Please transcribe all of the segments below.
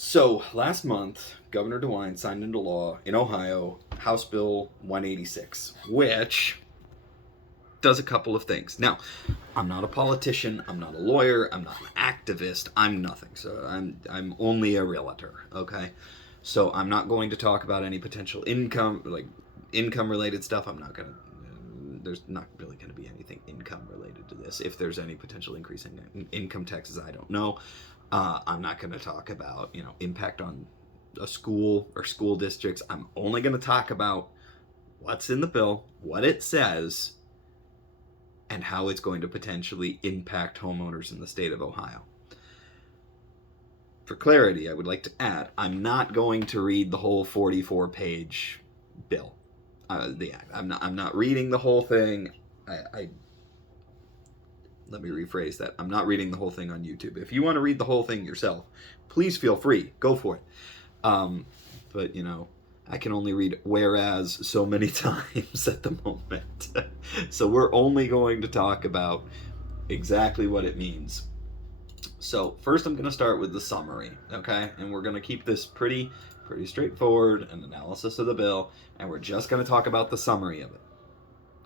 So last month, Governor DeWine signed into law in Ohio House Bill 186, which does a couple of things. Now, I'm not a politician. I'm not a lawyer. I'm not an activist. I'm nothing. So I'm only a realtor. Okay, so I'm not going to talk about any potential income, like income related stuff. I'm not gonna. There's not really going to be anything income related to this. If there's any potential increase in income taxes, I don't know. I'm not going to talk about impact on a school or school districts. I'm only going to talk about what's in the bill, what it says, and how it's going to potentially impact homeowners in the state of Ohio. For clarity, I would like to add, I'm not going to read the whole 44-page bill. The act. I'm not reading the whole thing. Let me rephrase that. I'm not reading the whole thing on YouTube. If you want to read the whole thing yourself, please feel free. Go for it. But I can only read whereas so many times at the moment. So we're only going to talk about exactly what it means. So first I'm going to start with the summary, okay? And we're going to keep this pretty straightforward, an analysis of the bill, and we're just going to talk about the summary of it.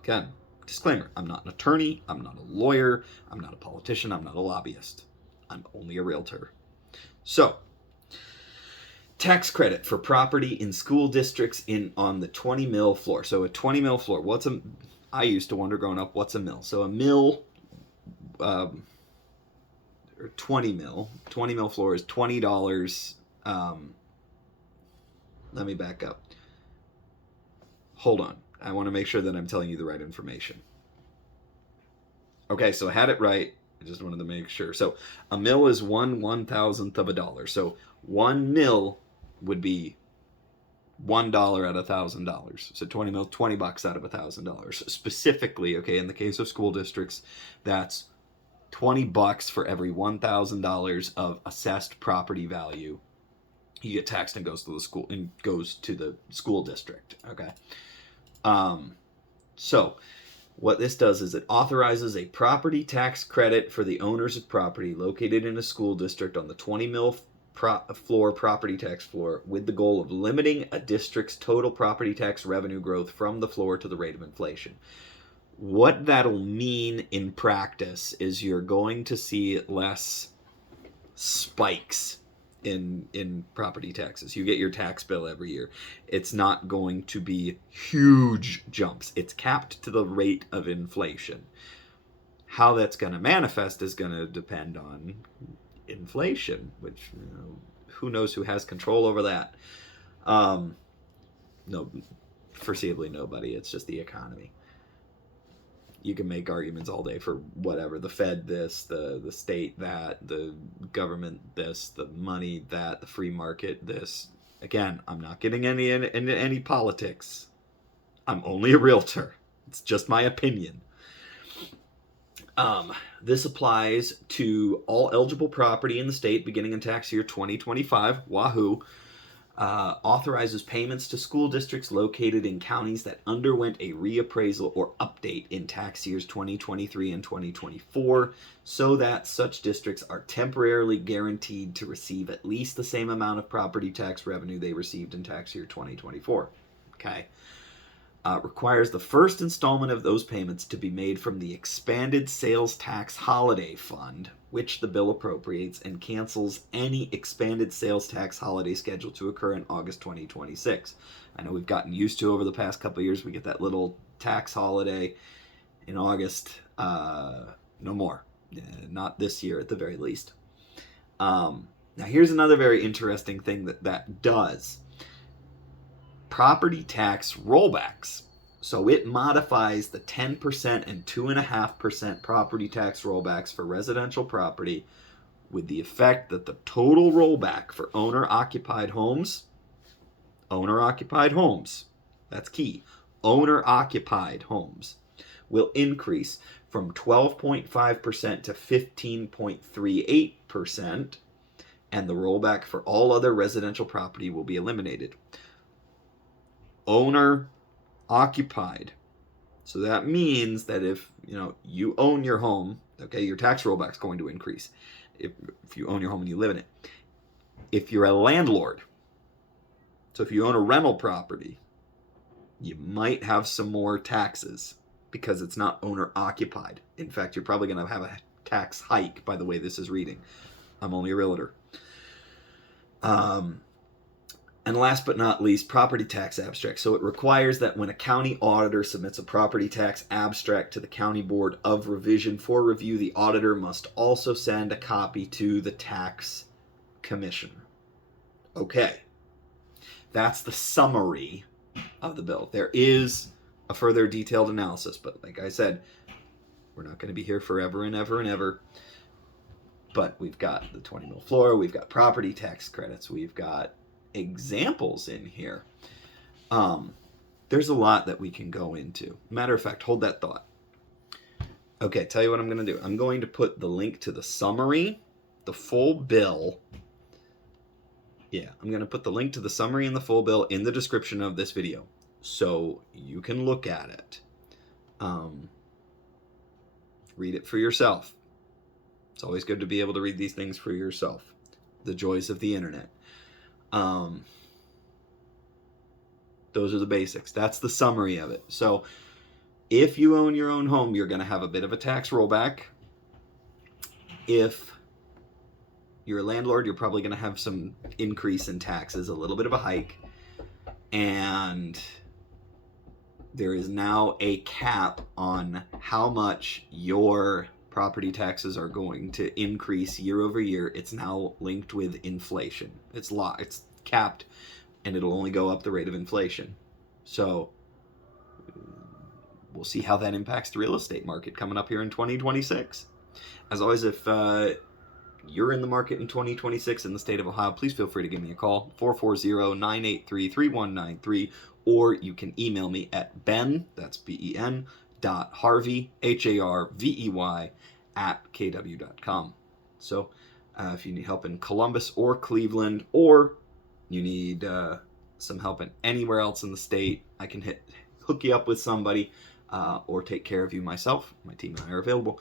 Again, disclaimer, I'm not an attorney, I'm not a lawyer, I'm not a politician, I'm not a lobbyist. I'm only a realtor. So, tax credit for property in school districts on the 20 mil floor. So a 20 mil floor, I used to wonder growing up, what's a mil? So a mil, or 20 mil floor is $20. Let me back up. Hold on. I want to make sure that I'm telling you the right information. Okay, so I had it right. I just wanted to make sure. So a mil is 1/1000th of a dollar. So 1 mil would be $1 out of $1,000. So 20 mil, $20 out of $1,000. Specifically, okay, in the case of school districts, that's $20 for every $1,000 of assessed property value. You get taxed and goes to the school district. Okay. So what this does is it authorizes a property tax credit for the owners of property located in a school district on the 20 mil property tax floor, with the goal of limiting a district's total property tax revenue growth from the floor to the rate of inflation. What that'll mean in practice is you're going to see less spikes in property taxes. You get your tax bill every year. It's not going to be huge jumps. It's capped to the rate of inflation. How that's going to manifest is going to depend on inflation, which who knows who has control over that. No, foreseeably nobody. It's just the economy. You can make arguments all day for whatever, the Fed this, the state that, the government this, the money that, the free market this. Again, I'm not getting into any politics. I'm only a realtor. It's just my opinion. This applies to all eligible property in the state beginning in tax year 2025. Wahoo! Authorizes payments to school districts located in counties that underwent a reappraisal or update in tax years 2023 and 2024, so that such districts are temporarily guaranteed to receive at least the same amount of property tax revenue they received in tax year 2024. Okay. Requires the first installment of those payments to be made from the expanded sales tax holiday fund, which the bill appropriates, and cancels any expanded sales tax holiday scheduled to occur in August 2026. I know we've gotten used to over the past couple of years, we get that little tax holiday in August. No more. Not this year at the very least. Now here's another very interesting thing that does. Property tax rollbacks. So it modifies the 10% and 2.5% property tax rollbacks for residential property, with the effect that the total rollback for owner-occupied homes, that's key, owner-occupied homes, will increase from 12.5% to 15.38%, and the rollback for all other residential property will be eliminated. Owner occupied. So that means that if you own your home, okay, your tax rollback is going to increase if you own your home and you live in it. if you're a landlord, so if you own a rental property, you might have some more taxes because it's not owner occupied. In fact, you're probably going to have a tax hike by the way this is reading. I'm only a realtor. And last but not least, property tax abstract. So it requires that when a county auditor submits a property tax abstract to the County Board of Revision for review, the auditor must also send a copy to the tax commissioner. Okay. That's the summary of the bill. There is a further detailed analysis, but like I said, we're not going to be here forever and ever and ever. But we've got the 20 mil floor, we've got property tax credits, we've got examples in here. There's a lot that we can go into. Matter of fact, hold that thought. Okay, tell you what I'm going to do. I'm going to put the link to the summary, the full bill. Yeah, I'm going to put the link to the summary and the full bill in the description of this video so you can look at it. Read it for yourself. It's always good to be able to read these things for yourself. The joys of the internet. Those are the basics. That's the summary of it. So if you own your own home, you're going to have a bit of a tax rollback. If you're a landlord, you're probably going to have some increase in taxes, a little bit of a hike. And there is now a cap on how much your property taxes are going to increase year over year. It's now linked with inflation. It's capped, and it'll only go up the rate of inflation. So we'll see how that impacts the real estate market coming up here in 2026. As always, if you're in the market in 2026 in the state of Ohio, please feel free to give me a call, 440-983-3193, or you can email me at ben, that's Ben, .harvey, HARVEY, @kw.com. So if you need help in Columbus or Cleveland, or you need some help in anywhere else in the state, I can hook you up with somebody or take care of you myself. My team and I are available.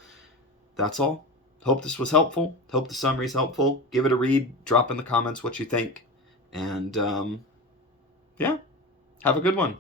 That's all. Hope this was helpful. Hope the summary is helpful. Give it a read. Drop in the comments what you think. And yeah, have a good one.